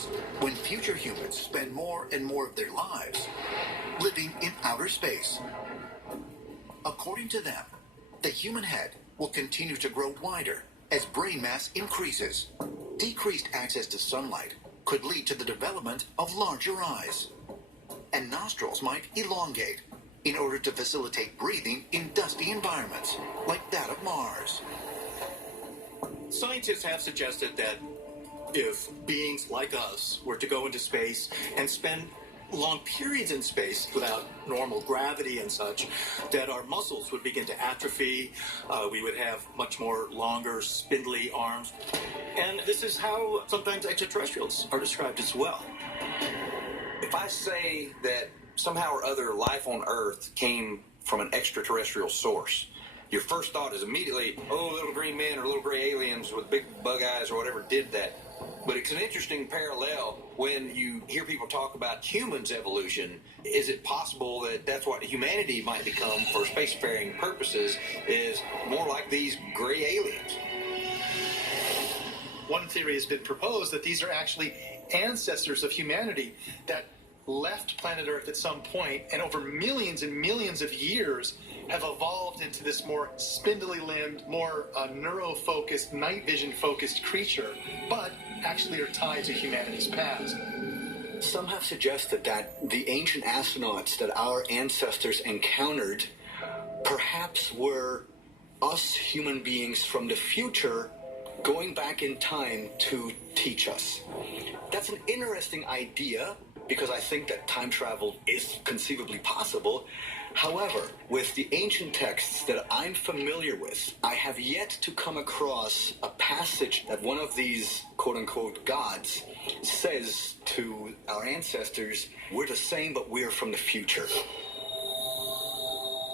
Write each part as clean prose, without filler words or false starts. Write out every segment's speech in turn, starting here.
happens when future humans spend more and more of their lives living in outer space. According to them, the human head will continue to grow wider as brain mass increases. Decreased access to sunlight could lead to the development of larger eyes, and nostrils might elongate in order to facilitate breathing in dusty environments like that of Mars. Scientists have suggested that if beings like us were to go into space and spend long periods in space without normal gravity and such, that our muscles would begin to atrophy, we would have much more longer, spindly arms. And this is how sometimes extraterrestrials are described as well. If I say that somehow or other life on Earth came from an extraterrestrial source, your first thought is immediately, oh, little green men or little gray aliens with big bug eyes or whatever did that. But it's an interesting parallel when you hear people talk about humans' evolution. Is it possible that that's what humanity might become for spacefaring purposes, is more like these gray aliens? One theory has been proposed that these are actually ancestors of humanity that left planet Earth at some point and over millions and millions of years have evolved into this more spindly-limbed, more neuro-focused, night vision-focused creature, but actually are tied to humanity's past. Some have suggested that the ancient astronauts that our ancestors encountered perhaps were us human beings from the future going back in time to teach us. That's an interesting idea, because I think that time travel is conceivably possible. However, with the ancient texts that I'm familiar with, I have yet to come across a passage that one of these quote-unquote gods says to our ancestors, we're the same, but we're from the future.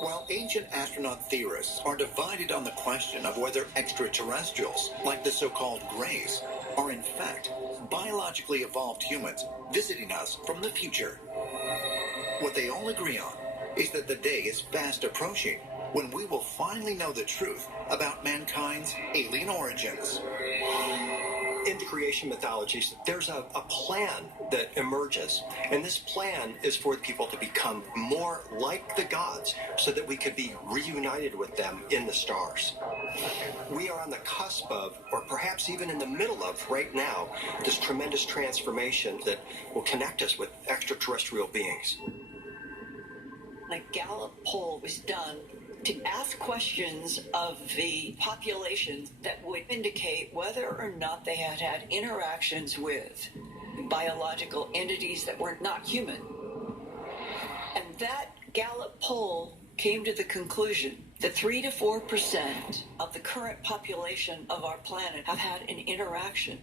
While ancient astronaut theorists are divided on the question of whether extraterrestrials, like the so-called Greys, are in fact biologically evolved humans visiting us from the future, what they all agree on is that the day is fast approaching when we will finally know the truth about mankind's alien origins. In the creation mythologies, there's a plan that emerges, and this plan is for people to become more like the gods so that we could be reunited with them in the stars. We are on the cusp of, or perhaps even in the middle of right now, this tremendous transformation that will connect us with extraterrestrial beings. A Gallup poll was done to ask questions of the population that would indicate whether or not they had had interactions with biological entities that were not human. And that Gallup poll came to the conclusion that 3 to 4% of the current population of our planet have had an interaction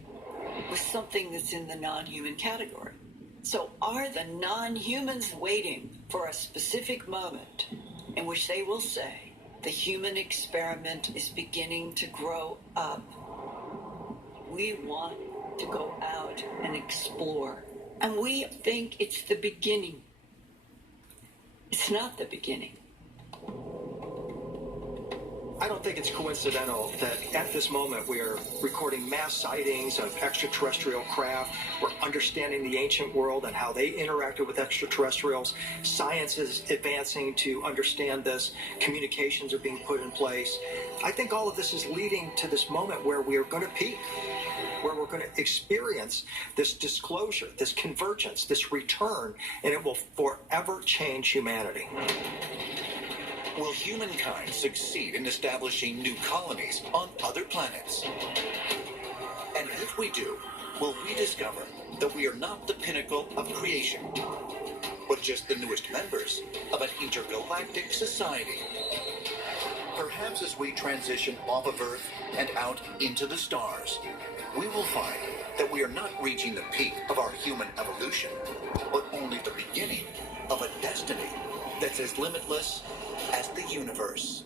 with something that's in the non-human category. So are the non-humans waiting for a specific moment in which they will say, the human experiment is beginning to grow up. We want to go out and explore. And we think it's the beginning. It's not the beginning. I don't think it's coincidental that at this moment we are recording mass sightings of extraterrestrial craft. We're understanding the ancient world and how they interacted with extraterrestrials. Science is advancing to understand this. Communications are being put in place. I think all of this is leading to this moment where we are going to peak, where we're going to experience this disclosure, this convergence, this return, and it will forever change humanity. Will humankind succeed in establishing new colonies on other planets? And if we do, will we discover that we are not the pinnacle of creation, but just the newest members of an intergalactic society? Perhaps as we transition off of Earth and out into the stars, we will find that we are not reaching the peak of our human evolution, but only the beginning of a destiny that's as limitless as the universe.